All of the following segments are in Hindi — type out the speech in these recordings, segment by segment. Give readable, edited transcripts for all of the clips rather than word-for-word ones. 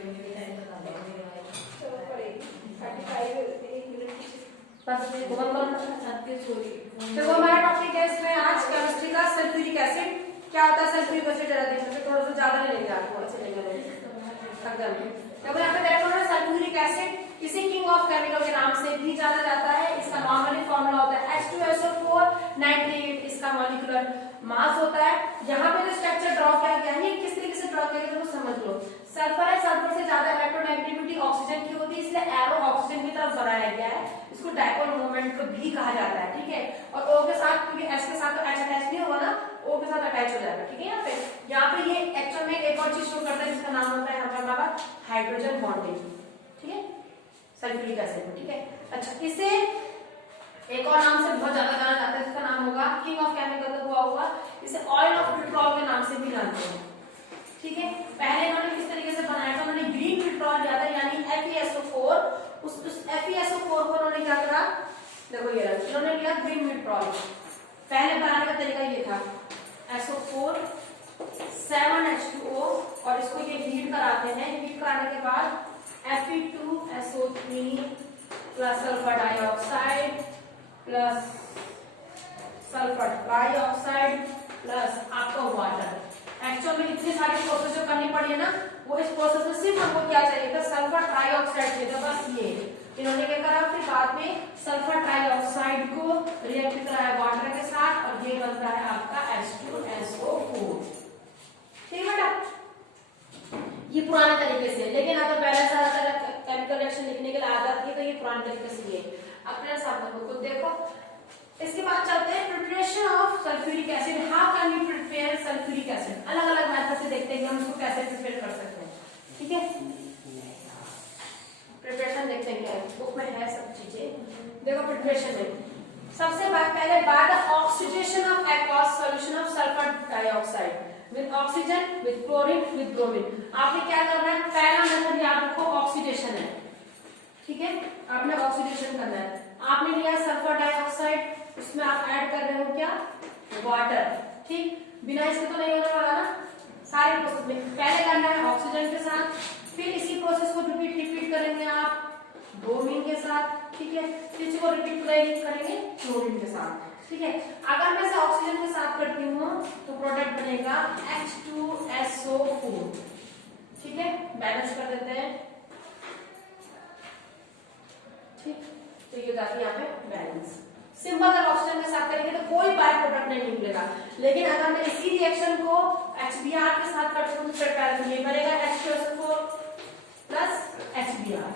देखो हमारा टॉपिक है इसमें आज केमिस्ट्री का सल्फ्यूरिक एसिड। क्या होता है सल्फ्यूरिक एसिड, जरा देखो थोड़ा सा ज्यादा ले लेंगे आपको, अच्छे लेंगे देखो यहाँ पे देखो ना, सल्फ्यूरिक एसिड इसे किंग ऑफ केमिकल के नाम से भी जाना जाता है। इसका नॉर्मली फॉर्मूला होता है H2SO4 नाइट्रेट। इसका मॉलिक्यूलर मास होता है। यहाँ पे जो स्ट्रक्चर ड्रॉ किया गया है, किस तरीके से ड्रॉ किया गया है समझ लो। सल्फर है, सल्फर से ज्यादा इलेक्ट्रोनेगेटिविटी ऑक्सीजन की होती है, इसलिए एरो ऑक्सीजन की तरफ बनाया गया है। इसको डायपोल मोमेंट को भी कहा जाता है, ठीक है। और O के साथ, क्योंकि S के साथ तो H अटैच नहीं होगा ना, O के साथ अटैच हो जाएगा, ठीक है। यहाँ पे ये एक्चुअल में एक और चीज शो करता है जिसका नाम होता है यहाँ पे हमारा हाइड्रोजन बॉन्डिंग, ठीक है, सल्फ्यूरिक एसिड, ठीक है। अच्छा, इसे एक और नाम से बहुत ज्यादा जाना जाता है, जिसका नाम होगा किंग ऑफ केमिकल तो हुआ होगा, इसे ऑयल ऑफ पेट्रोल के नाम से भी जानते हैं, ठीक है। पहले इन्होंने किस तरीके से बनाया था, उन्होंने ग्रीन पेट्रोल लिया था, यानी FeSO4। उस FeSO4 को उन्होंने क्या करा, देखो ये रहा, इन्होंने लिया ग्रीन पेट्रोल। पहले बनाने का तरीका ये था, SO4 7H2O, और इसको ये हीट कराते हैं। हीट कराने के बाद Fe2SO3 plus sulphur dioxide plus sulphur dioxide plus आपका वाटर। एक्चुअल में इतनी सारी प्रोसेस जो करनी पड़ी है ना, वो इस प्रोसेस में सिर्फ हमको क्या चाहिए था, सल्फर ट्राइऑक्साइड चाहिए था, बस ये। इन्होंने क्या करा, फिर बाद में सल्फर ट्राइऑक्साइड को रिएक्ट कराया वाटर के साथ, और ये बनता है आपका H2SO4, ठीक है बेटा। ये पुराने तरीके से, लेकिन अगर बैलेंस आ जाता है केमिकल रिएक्शन लिखने के लिए आ जाती है तो ये पुराने तरीके से ये अपने सामने खुद देखो। इसके बाद चलते हैं preparation of sulphuric acid. How can you prepare sulphuric acid? अलग अलग मेथड से देखते हैं कि हम इसको कैसे प्रिपेयर कर सकते हैं, ठीक है। प्रिपरेशन देखते हैं, क्या है बुक में है सब चीजें। देखो प्रिपरेशन में सबसे पहले by the oxidation of aqueous solution of sulphur dioxide with oxygen with chlorine with bromine. आपने क्या करना है, पहला मेथड याद रखो, ऑक्सीडेशन है, ठीक है। आपने ऑक्सीडेशन करना है। आपने लिया सल्फर डाइऑक्साइड, उसमें आप ऐड कर रहे हो क्या, वाटर, ठीक। बिना इसके तो नहीं होने वाला ना, सारे प्रोसेस में पहले करना है ऑक्सीजन के साथ, फिर इसी प्रोसेस को रिपीट करेंगे आप ब्रोमीन के साथ, ठीक है। फिर इसको रिपीट करेंगे क्लोरीन के साथ, ठीक है। अगर मैं इसे ऑक्सीजन के साथ करती हूँ तो प्रोडक्ट बनेगा H2SO4, ठीक है। बैलेंस कर देते हैं, ठीक। तो ये जाती है यहाँ पे बैलेंस। सिंपल अगर ऑक्सीजन के साथ करेंगे तो कोई बाय प्रोडक्ट नहीं निकलेगा, लेकिन अगर मैं इसी रिएक्शन को HBr के साथ करती हूँ तो ये बनेगा H2SO4 प्लस HBr।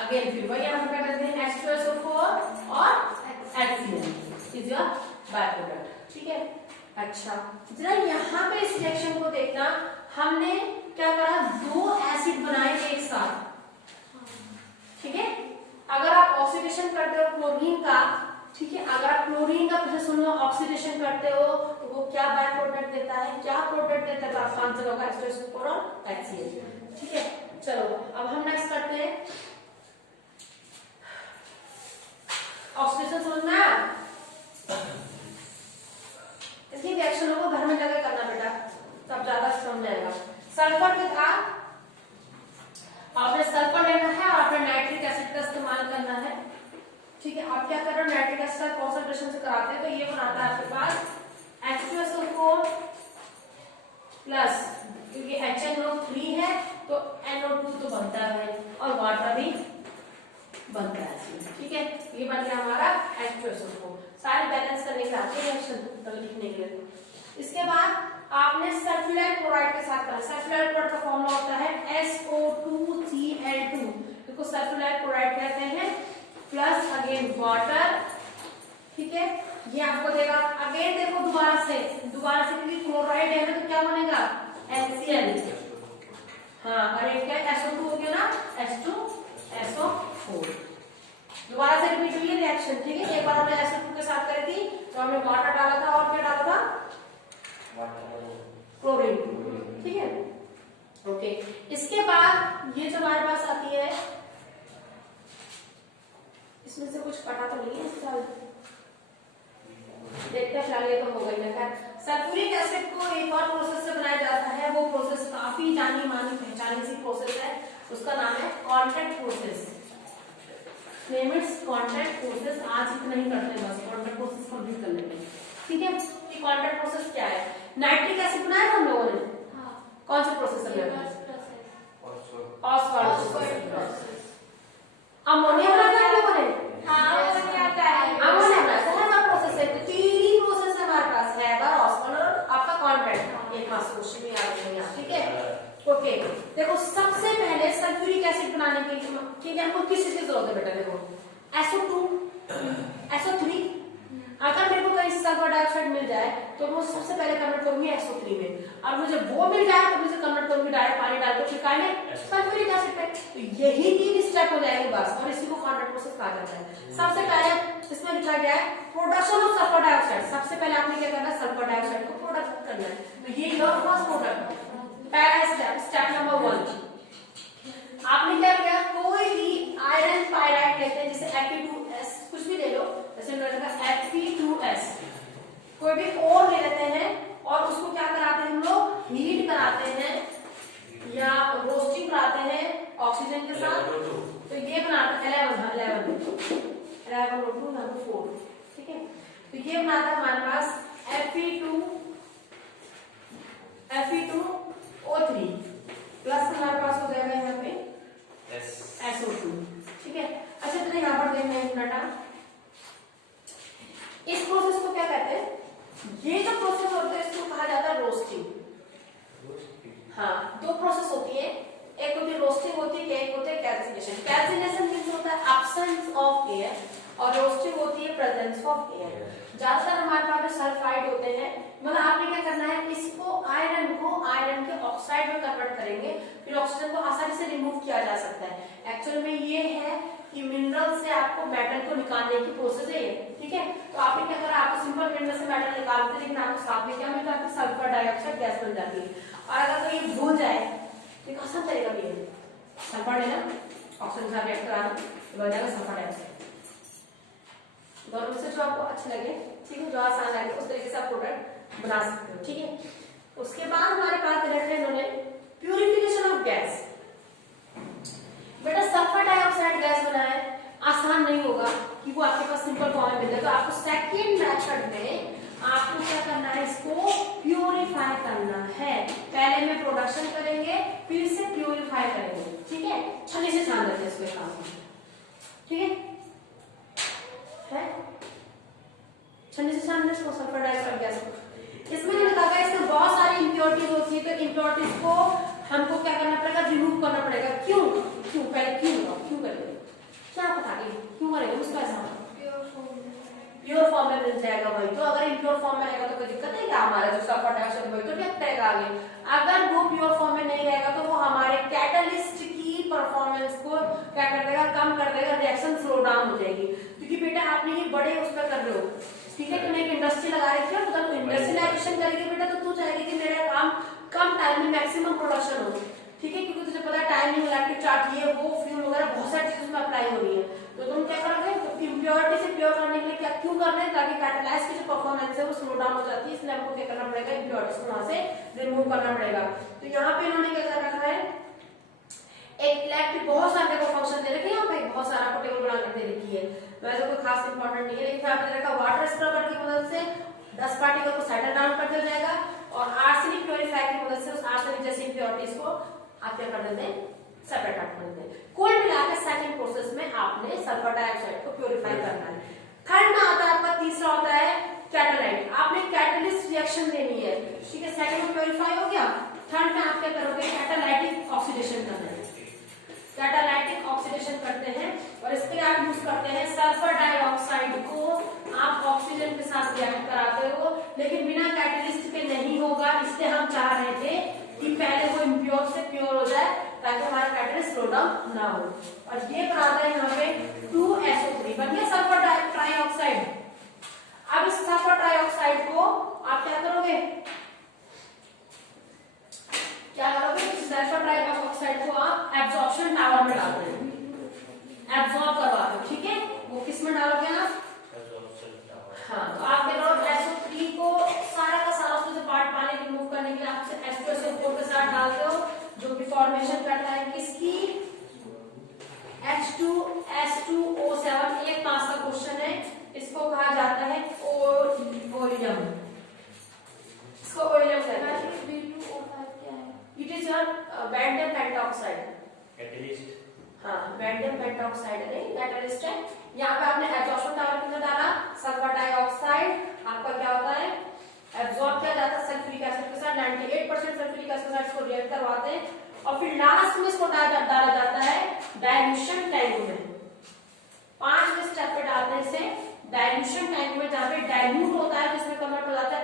अगेन फिर वही हम क्या करते हैं, H2SO4 और HCl is your by product, ठीक है। अच्छा, जरा यहाँ पे इस रिएक्शन को देखना, हमने क्या करा, दो एसिड बनाए एक साथ, ठीक है। अगर आप ऑक्सीडेशन करते हो क्लोरीन का, ठीक है, अगर आप क्लोरीन का प्रोसेस सुनो ऑक्सीडेशन करते हो तो वो क्या बाय प्रोडक्ट देता है, क्या प्रोडक्ट देता है, तो आपका आंसर होगा H2SO4 और HCl, ठीक है। चलो अब हम नेक्स्ट करते हैं ऑक्सीडेशन। समझ में आया? इसकी रिएक्शनों को घर में जाकर करना बेटा, तब ज्यादा समझ आएगा। सल्फर विद आर, आपने सल्फर लेना है और आपने नाइट्रिक एसिड का इस्तेमाल करना है, ठीक है। आप क्या कर रहे हो, नाइट्रिक एसिड का कॉन्सेंट्रेशन से कराते हैं तो ये बनाता है आपके पास H2SO4 प्लस, क्योंकि HNO3 है तो NO2 तो बनता है और वाटर भी बनता है, ठीक है। ये बन गया हमारा H2SO4। सारे बैलेंस करने के आते हैं रिएक्शन लिखने के लिए। इसके बाद आपने सल्फ्यूराइड क्लोराइड के साथ करना। सल्फ्यूराइड क्लोराइड का फॉर्मूला होता है SO2Cl2, इसको सल्फ्यूराइड क्लोराइड कहते हैं, प्लस अगेन वाटर, ठीक है। ये आपको देगा, अगेन देखो दोबारा से क्योंकि क्लोराइड है ना तो क्या बनेगा, HCl, हाँ, और एक क्या SO2 हो गया ना, H2SO4। दोबारा से रिपीट हुई है रिएक्शन, ठीक है। एक बार हमने SO2 के साथ करी थी तो हमने वाटर डाला था और क्या डाला था, क्लोरीन, ठीक है, ओके। इसके बाद ये जो हमारे पास आती है, इसमें से कुछ पता तो नहीं है, देखते हैं फिलहाल ये तो हो गई है। सल्फ्यूरिक एसिड को एक और प्रोसेस से बनाया जाता है, वो प्रोसेस काफी जानी मानी पहचानी वाली सी प्रोसेस है, उसका नाम है contact process. Name it's contact process. आज इतना ही करते हैं, बस कॉन्टैक्ट प्रोसेस कंप्लीट कर लेते हैं, ठीक है। कि कॉन्टैक्ट प्रोसेस क्या है? नाइट्रिक एसिड बनाया हम लोगों ने, कौन सा प्रोसेस है? अमोनिया बनाया हम लोगों ने, अमोनिया बनाया प्रोसेस है। तो तीन प्रोसेस है हमारे पास, हैबर, ऑस्मोल और आपका कॉन्टैक्ट। एक मास क्वेश्चन में याद रखेंगे, ठीक है। ओके, देखो सबसे पहले सल्फ्यूरिक एसिड बनाने के लिए, ठीक है, हमको किस चीज की जरूरत है बेटा? देखो SO2, SO3। अगर मेरे को कहीं सल्फर डाइऑक्साइड मिल जाए तो मैं सबसे पहले कन्वर्ट करूंगी SO3 में, और मुझे वो मिल जाए तो मुझे कन्वर्ट करूंगी डायरेक्ट पानी डाल के फिर काय में सल्फ्यूरिक एसिड पे। तो यही 3 स्टेप हो जाएंगे बस, और इसी को कॉन्टैक्ट प्रोसेस कहा जाता है। सबसे पहले इसमें लिखा गया है प्रोडक्शन ऑफ सल्फर डाइऑक्साइड। सबसे पहले आपने क्या करना है? सल्फर डाइऑक्साइड को प्रोडक्ट करना है। तो ये योर फर्स्ट प्रोडक्ट, पहला स्टेप, स्टेप नंबर 1। आपने क्या किया? कोई भी आयरन पायराइड लेते हैं, जैसे Fe2S, कुछ भी ले लो, जैसे Fe2S, कोई भी और ले लेते हैं और उसको क्या कराते हैं हम लोग? हीट कराते हैं या रोस्टिंग कराते हैं ऑक्सीजन के साथ। तो ये बनाता है 11O2 नंबर 4, ठीक है। तो ये बनाता है हमारे पास Fe2O3 प्लस हमारे पास हो जाएगा यहाँ पे SO2, ठीक है। अच्छा, तो यहाँ पर देखना है डाटा, इस प्रोसेस को क्या कहते हैं? ये जो प्रोसेस होता है इसको कहा जाता है रोस्टिंग। हाँ, 2 प्रोसेस होती है, एक होती है रोस्टिंग होती है, एक होती है कैल्सिनेशन। कैल्सिनेशन मींस होता है एब्सेंस ऑफ एयर और रोस्टिंग होती है प्रेजेंस ऑफ एयर। ज्यादातर हमारे पास जो सल्फाइड होते हैं, मतलब आपने क्या करना है, इसको आयरन के ऑक्साइड में कन्वर्ट करेंगे, फिर ऑक्सीजन को आसानी से रिमूव किया जा सकता है। एक्चुअल में ये है कि मिनरल से आपको मेटल को निकालने की प्रोसेस है, ठीक है। तो आपने क्या करा, आपको सिंपल मिनरल से मेटल निकालते हैं, लेकिन आपको साथ में क्या मिलता है? सल्फर डाइऑक्साइड गैस बन जाती है। और अगर तो ये भूल जाए तो कैसा चलेगा? ये सल्फर लेना, ऑक्सीजन के साथ रिएक्ट कराना, तो बन जाएगा सल्फर डाइऑक्साइड। दोनों से जो आपको अच्छे लगे, ठीक है, जो आसान लगे उस तरीके से आप प्रोडक्ट बना सकते हो, ठीक है। उसके बाद हमारे पास रखे इन्होंने प्यूरिफिकेशन ऑफ गैस। बेटा सल्फर डाइऑक्साइड गैस बनाए आसान नहीं होगा कि वो आपके पास सिंपल फॉर्म में मिल जाए। तो आपको सेकेंड मेथड में आपको क्या करना है? इसको प्यूरिफाई करना है। पहले में प्रोडक्शन करेंगे, फिर इसे प्यूरिफाई करेंगे, ठीक है। छन्नी से छान देते हैं इसको काम, ठीक है। छन्नी से छान देते सल्फर डाइऑक्साइड गैस को। इसमें लिखा गया इसमें बहुत सारी इम्प्योरिटीज होती है, तो इम्प्योरिटीज को हमको क्या करना पड़ेगा? रिमूव करना पड़ेगा। क्यों पहले क्यों करेंगे? क्या पता क्यों करेंगे? उसका ऐसा प्योर फॉर्म में मिल जाएगा भाई। तो अगर इम्प्योर फॉर्म में रहेगा तो कोई दिक्कत है क्या? हमारा जो सल्फर डाइऑक्साइड वही तो रिएक्ट करेगा आगे। अगर वो प्योर फॉर्म में नहीं रहेगा तो वो हमारे कैटलिस्ट की परफॉर्मेंस को क्या कर देगा? कम कर देगा, रिएक्शन स्लो डाउन हो जाएगी। क्योंकि बेटा आपने ये बड़े उस पर कर रहे हो, ठीक है, तुमने एक इंडस्ट्री लगा रखी है, तो इंडस्ट्रियलाइजेशन करेगी बेटा, तो तू चाहेगी कि मेरा काम कम टाइम में मैक्सिमम प्रोडक्शन हो, ठीक है। क्योंकि तुझे पता है टाइमिंग, इलेक्ट्रिक चार्ज, ये वो फ्यूल वगैरह बहुत सारी चीजें उसमें अप्लाई हो रही है। तो तुम क्या करोगे? इम्प्योरिटी से प्योर करने के लिए क्या क्यों करना है? ताकि कैटालाइज की जो परफॉर्मेंस है वो स्लो डाउन हो जाती है, इसलिए हमको क्या करना पड़ेगा? इम्प्योरिटीज को वहां से रिमूव करना पड़ेगा। तो यहाँ पे इन्होंने क्या कर रखा है? एक इलेक्ट्रिक बहुत सारे को फंक्शन दे रखे हैं, यहाँ पे बहुत सारा आपको टेबल बना कर दे रखी है, वैसे कोई खास इंपॉर्टेंट नहीं है, लेकिन यहाँ पे रखा वाटर स्क्रबर की मदद से 10 पार्टिकल को सेटल डाउन कर दिया जाएगा, और आर्सेनिक प्यूरिफायर की मदद से उस आर्सेनिक जैसी इम्प्योरिटीज को आप क्या कर देते हैं? सेपरेट आउट कर देते हैं। कुल मिलाकर सेकंड प्रोसेस में आपने सल्फर डाइऑक्साइड को प्यूरिफाई करना है। थर्ड में आता है आपका, तीसरा होता है कैटालाइट। आपने कैटलिस्ट रिएक्शन देनी है, ठीक है। सेकंड में प्यूरिफाई हो गया, थर्ड में आप क्या करोगे? कैटालाइटिक ऑक्सीडेशन करना है। कैटालाइटिक ऑक्सीडेशन करते हैं और इसके लिए आप यूज करते हैं सल्फर डाइऑक्साइड को आप ऑक्सीजन के साथ रिएक्ट कराते हो, लेकिन बिना कैटलिस्ट के नहीं होगा। इसलिए हम चाह रहे थे कि पहले वो इम्प्योर से प्योर हो जाए ताकि हमारा कैटलिस्ट स्लो डाउन ना हो। और ये बनाता है यहाँ पे 2SO3 बन गया सल्फर ट्राइऑक्साइड। अब इस सल्फर ट्राइऑक्साइड को आप क्या करोगे? सल्फर ट्राइऑक्साइड को आप एब्जॉर्प्शन टावर में डालोगे, एब्जॉर्ब करवाते हो, ठीक है। वो किस में डालोगे आप? हाँ, तो आप क्या करोगे? SO3 को सारा का सारा उसमें से पार्ट पानी रिमूव करने के लिए आप H2SO4 के साथ डालते हो, जो कि फॉर्मेशन करता है किसकी, H2S2O7। एक मार्क्स का क्वेश्चन है, इसको कहा जाता है ओलियम, इसको ओलियम कहते हैं। B2O5 क्या है? It is your vanadium pentoxide, catalyst. हाँ बेंडियम पेंटॉक्साइड है, कैटलिस्ट है। यहाँ पे आपने एब्जॉर्प्शन टावर कितना डाला, सल्फर डाइऑक्साइड, आपका क्या होता है एब्जॉर्ब किया जाता है सल्फ्यूरिक एसिड के साथ, 98% सल्फ्यूरिक एसिड को रिएक्ट करवाते हैं और फिर लास्ट में इसको डाला जाता है डाइल्यूशन टैंक में। 5वें स्टेप पे डालते हैं इसे डाइल्यूशन टैंक में, जहाँ पे डाइल्यूट होता है जिसमें कन्वर्ट हो जाता है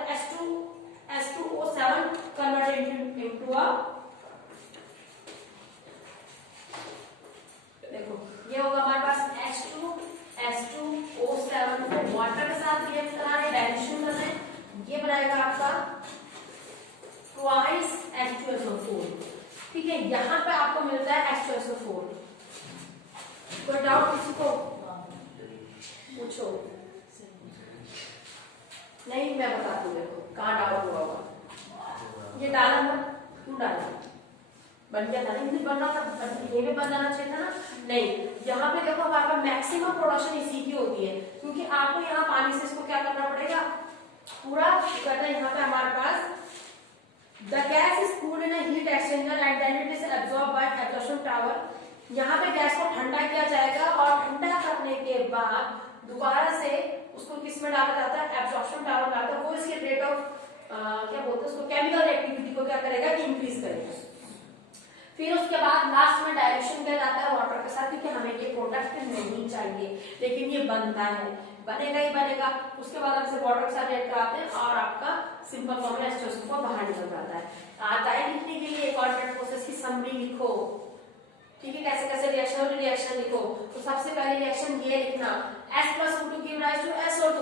H2O7 कन्वर्टेड इनटू अ, देखो ये होगा हमारे पास H2S2O7 को वाटर के साथ रिएक्ट करा रहे, डाइल्यूशन कर रहे हैं, ये बनाएगा आपका ट्वाइस H2SO4। ठीक है, यहाँ पे आपको मिलता है H2SO4। कोई डाउट किसी को पूछो? नहीं मैं बताती हूँ, देखो कहाँ डाउट हुआ होगा। ये डाला ना, क्यों डाला, बन गया था नहीं बनना था, ये भी बन जाना चाहिए था ना। नहीं, यहाँ पे देखो हमारे पास मैक्सिमम प्रोडक्शन इसी की होती है, क्योंकि आपको यहाँ पानी से इसको क्या करना पड़ेगा पूरा करना है। यहाँ पे हमारे पास the gas is cooled in a heat exchanger and then it is absorb by absorption tower. यहाँ पे गैस को ठंडा किया जाएगा और ठंडा करने के बाद दोबारा से उसको किस में डाला जाता है, एब्जॉर्प्शन टावर डालता है। वो इसके रेट ऑफ क्या बोलते हैं उसको, केमिकल एक्टिविटी को क्या करेगा, इंक्रीज करेगा। फिर उसके बाद लास्ट में डाइल्यूशन किया जाता है वाटर के साथ, क्योंकि हमें ये प्रोडक्ट नहीं चाहिए, लेकिन ये बनता है, बनेगा ही बनेगा। उसके बाद हम इसे वाटर के साथ रिएक्ट कराते हैं और आपका सिंपल फॉर्मूला H2SO4 बाहर निकल जाता है। आता है लिखने के लिए कॉन्ट्रैक्ट प्रोसेस की समरी लिखो, ठीक है, कैसे कैसे रिएक्शन और रिएक्शन लिखो। तो सबसे पहले रिएक्शन ये लिखना S+O2 give rise to SO2।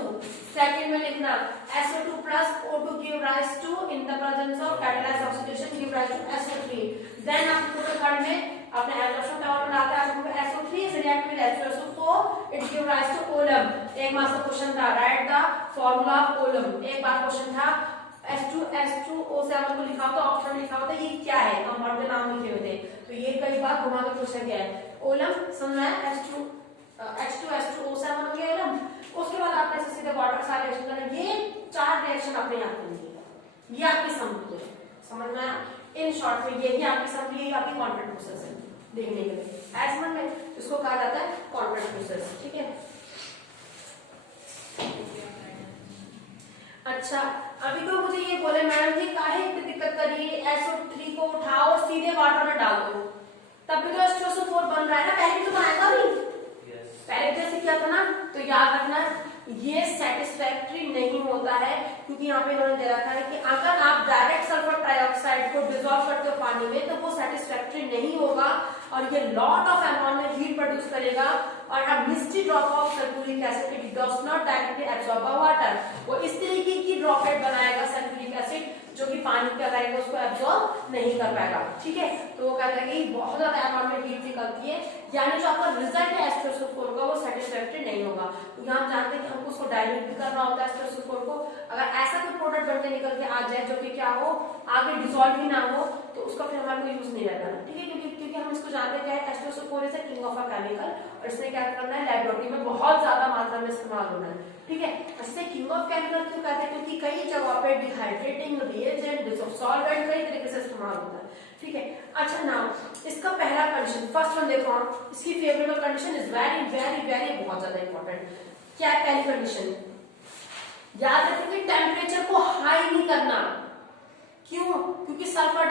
Second में लिखना SO2 plus O2 give rise to in the presence of catalysed oxidation give rise to SO3। Then आपको थर्ड में अपने एब्जॉर्प्शन टावर में आता है SO3 is react with H2SO4 it give rise to Olam. एक मार्क्स का क्वेश्चन था, right the formula of Olam. एक बार क्वेश्चन था H2S2O7 को लिखा होता, ऑप्शन लिखा होता ये क्या है, कंपाउंड के नाम लिखे हुए थे, तो ये कई बार घुमा के पूछा गया है। ओलम समझ में आया, H2S2O7 हो गया ओलम। उसके बाद आपने सीधे वाटर के साथ रिएक्शन करना, ये 4 रिएक्शन अपने आप करेंगे। ये आपकी समरी है, समझ में आया। इन शॉर्ट में यही आपकी समरी है, आपकी कॉन्ट्रैक्ट प्रोसेस है देखने के लिए। एजमन में इसको कहा जाता है कॉन्ट्रैक्ट प्रोसेस, ठीक है। अच्छा अभी तो मुझे ये बोले मैडम जी काहे इतनी दिक्कत कर रही है, SO3 को उठाओ सीधे वाटर में डाल दो, तब भी तो H2SO4 बन रहा है ना, पहले तो बनाया था नहीं, पहले जैसे क्या था ना। तो याद रखना ये सेटिस्फैक्ट्री नहीं होता है, क्योंकि यहाँ पे इन्होंने दे रखा है कि अगर आप डायरेक्ट सल्फर ट्राइऑक्साइड को डिसॉल्व करते हो पानी में तो वो सेटिस्फैक्ट्री नहीं होगा और ये लॉट ऑफ अमाउंट में हीट प्रोड्यूस करेगा और अब misty drop of sulphuric acid it does not directly absorb by water. वो इस तरीके की ड्रॉपलेट बनाएगा सल्फ्यूरिक एसिड जो कि पानी क्या करेगा, उसको एब्सॉर्ब नहीं कर पाएगा, ठीक है। तो वो कहता है कि बहुत ज्यादा अमाउंट में हीट निकलती है, यानी जो आपका रिजल्ट है H2SO4 का वो सेटिस्फैक्टरी नहीं होगा, क्योंकि हम जानते हैं कि हमको उसको डाइल्यूट भी करना होता है H2SO4 को। अगर ऐसा कोई प्रोडक्ट बनके निकल के आ जाए जो कि क्या हो, आगे डिसॉल्व ही ना हो, तो उसका फिर हमारे को यूज नहीं रहता, ठीक है, क्योंकि हम इसको जानते हैं H2SO4 is a king of a chemical और इसने क्या करना है, लैबोरेटरी में बहुत ज्यादा मात्रा में इस्तेमाल होना है, ठीक है। इससे किंग ऑफ केमिकल क्यों कहते हैं, क्योंकि कई जगह पे डिहाइड्रेटिंग रिएजेंट सॉल्वेंट कई तरीके से इस्तेमाल होता है, ठीक है। अच्छा नाउ इसका पहला कंडीशन, फर्स्ट वन देखो हम, इसकी favourable condition is very very very बहुत ज्यादा इंपॉर्टेंट। क्या है पहली कंडीशन, याद रखें कि टेम्परेचर को हाई नहीं करना, क्यों, क्योंकि सल्फर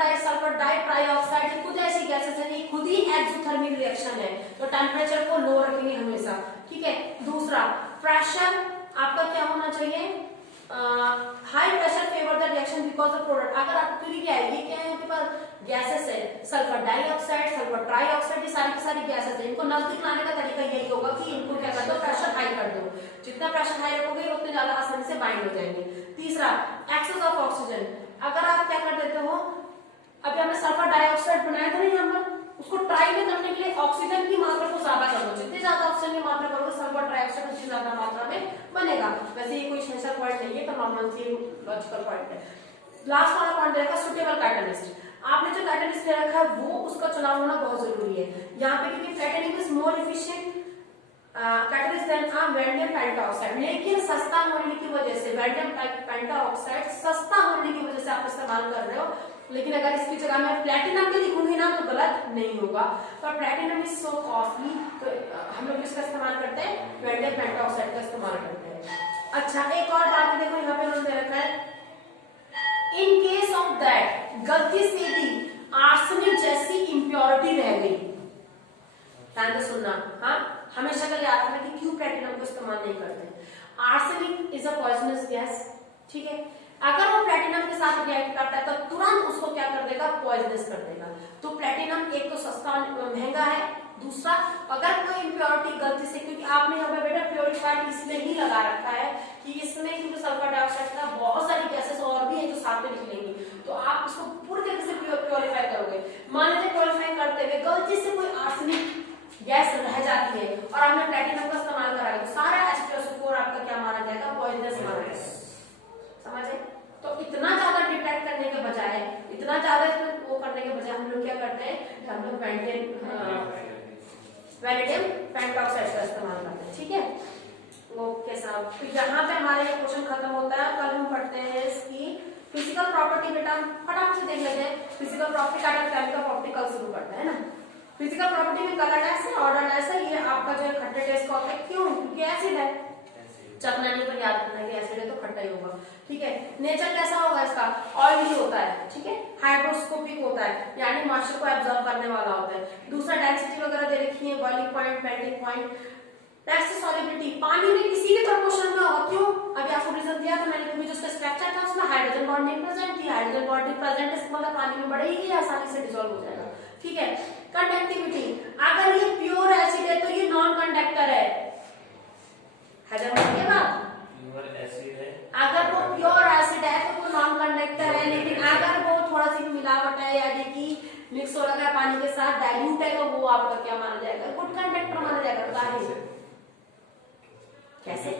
डाई ट्राइऑक्साइड खुद ऐसी गैसेस है, ये खुद ही एक्सोथर्मिक रिएक्शन है, तो टेम्परेचर को लो रखेंगे हमेशा, ठीक है। दूसरा प्रेशर आपका क्या होना चाहिए, high pressure favour the reaction because of product. अगर आपको क्या है, ये क्या है, आपके पास गैसेस है, सल्फर डाइऑक्साइड सल्फर ट्राइऑक्साइड, ये सारी की सारी गैसेस है, इनको नजदीक लाने का तरीका यही होगा कि इनको क्या कर दो, प्रेशर हाई कर दो, जितना प्रेशर हाई रखोगे उतने ज्यादा आसानी से बाइंड हो जाएंगे। तीसरा एक्सेस ऑफ ऑक्सीजन, अगर आप क्या कर देते हो, अभी हमने सल्फर डाइऑक्साइड बनाया था नहीं, हम उसको ट्राई में करने के लिए ऑक्सीजन की मात्रा को ज्यादा कर दो, जितनी ज्यादा ऑक्सीजन की मात्रा करोगे सल्फर ट्राइऑक्साइड उतनी ज्यादा मात्रा में बनेगा। वैसे ये कोई स्पेशल पॉइंट नहीं है, तो नॉर्मल सी लॉजिकल पॉइंट है। लास्ट वाला पॉइंट रहेगा सुटेबल कैटलिस्ट। आपने जो कैटलिस्ट ले रखा है वो उसका चुनाव होना बहुत जरूरी है यहाँ पे, क्योंकि platinum is more efficient catalyst than vanadium pentoxide, लेकिन सस्ता होने की वजह से, वैंडियम पेंटाऑक्साइड सस्ता होने की वजह से आप इस्तेमाल कर रहे हो, लेकिन अगर इसकी जगह मैं प्लेटिनम भी लिखूंगी ना तो गलत नहीं होगा, पर प्लेटिनम इज सो कॉस्टली, तो हम लोग किसका इस्तेमाल करते हैं, वैंडियम पेंटाऑक्साइड का इस्तेमाल करते हैं। अच्छा एक और बात देखो यहाँ पे उन्होंने दे रखा है, इन केस ऑफ दैट गलती से भी आर्सेनिक जैसी इंप्योरिटी रह गई, ध्यान से सुनना, हाँ हमेशा के लिए याद रखना कि क्यों प्लेटिनम को इस्तेमाल नहीं करते। Arsenic is a poisonous gas, ठीक है, अगर वो प्लेटिनम के साथ रिएक्ट करता है तो तुरंत उसको क्या कर देगा, पॉइजनस कर देगा। तो प्लेटिनम एक तो सस्ता महंगा है, दूसरा अगर कोई इम्प्योरिटी गलती से, क्योंकि आपने यहाँ पे बेटा प्योरीफाइड इसलिए ही लगा रखा है कि इसमें क्योंकि सल्फर डाइऑक्साइड का बहुत सारी गैसेस और भी है जो साथ में निकलेंगी, तो आप उसको पूरी तरीके से प्योरीफाई करोगे। मान लीजिए प्योरीफाई करते हुए गलती से कोई आर्सेनिक गैस रह जाती है और आपने प्लेटिनम का इस्तेमाल करा तो सारा H2SO4 आपका क्या माना जाएगा, पॉइजनस माना जाएगा, समझे। तो इतना ज्यादा डिटेक्ट करने के बजाय, इतना ज्यादा वो करने के बजाय हम लोग क्या करते हैं, हम लोग वैंडियम पेंटाऑक्साइड का इस्तेमाल करते हैं, ठीक है। ओके साहब, तो यहाँ पे हमारा ये क्वेश्चन खत्म होता है। कल हम पढ़ते हैं इसकी फिजिकल प्रॉपर्टी, बेटा फटाफट से देख लेते हैं। फिजिकल प्रॉपर्टी का केमिकल प्रॉपर्टी कल शुरू करते हैं ना। फिजिकल प्रॉपर्टी में कलर ऐसे, ऑर्डर ऐसे, ये आपका जो है खट्टे टेस्ट का होता है, क्यों, क्योंकि एसिड है, चखना नहीं पर याद रखना कि एसिड है तो खट्टा ही होगा, ठीक है। नेचर कैसा होगा इसका, ऑयली होता है, ठीक है, हाइड्रोस्कोपिक होता है, यानी मॉइस्चर को एब्जॉर्ब करने वाला होता है। दूसरा डेंसिटी वगैरह दे रखी है, boiling point, melting point, test solubility, पानी में किसी भी प्रपोर्शन में होगा, क्यों, अभी आपको रीजन दिया था मैंने, क्योंकि जो उसका स्ट्रक्चर था उसमें हाइड्रोजन बॉन्डिंग प्रेजेंट थी, हाइड्रोजन बॉन्डिंग प्रेजेंट है, मतलब पानी में बढ़ेगी, आसानी से डिसॉल्व हो जाएगा, ठीक है। कंडक्टिविटी, अगर ये प्योर एसिड है तो ये नॉन कंडक्टर है, ये बात, अगर वो प्योर एसिड है तो वो नॉन कंडक्टर है, लेकिन अगर वो थोड़ा सी मिलावट है यानी कि मिक्स हो रहा है पानी के साथ, डाइल्यूट है, तो वो आपका क्या माना जाएगा, गुड कंडक्टर माना जाएगा। कैसे,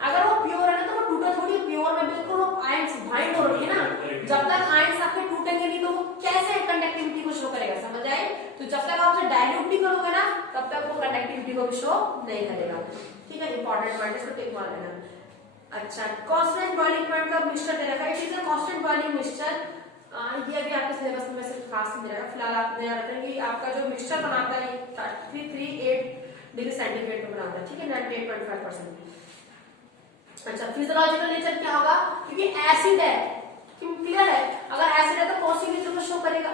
अगर वो प्योर है ना तो वो टूटा थोड़ी, प्योर में बिल्कुल वो आयंस बाइंड हो रही है ना, जब तक आयंस आपके टूटेंगे नहीं तो वो कैसे कंडक्टिविटी को शो करेगा, समझ आए। तो जब तक आप उसे डाइल्यूट नहीं करोगे ना तब तक वो कंडक्टिविटी को भी शो नहीं करेगा, ठीक है। इंपॉर्टेंट पॉइंट इसको टिक मार लेना। अच्छा, कांस्टेंट बॉइलिंग पॉइंट का मिक्सचर दे रखा है, it is a constant boiling mixture, ये भी आपके सिलेबस में सिर्फ खास नहीं रहेगा, फिलहाल आप ध्यान रखें कि आपका जो मिक्सचर बनाता है 338 डिग्री सेंटीग्रेड में बनाता है, ठीक है, 98.5%। अच्छा, फिजियोलॉजिकल नेचर क्या होगा, क्योंकि एसिड है, क्लियर है, अगर एसिड है तो क्रोसिव नेचर को शो करेगा,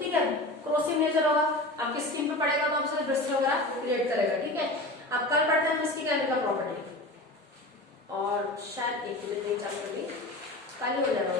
ठीक है, क्रोसिव नेचर होगा, आपकी स्किन पे पड़ेगा तो आपसे ब्रिस्टल वगैरह क्रिएट करेगा, ठीक है। अब कल पढ़ते हैं इसकी केमिकल प्रॉपर्टी, और शायद एक मिनट नहीं चल रही, कल ही हो जाएगा।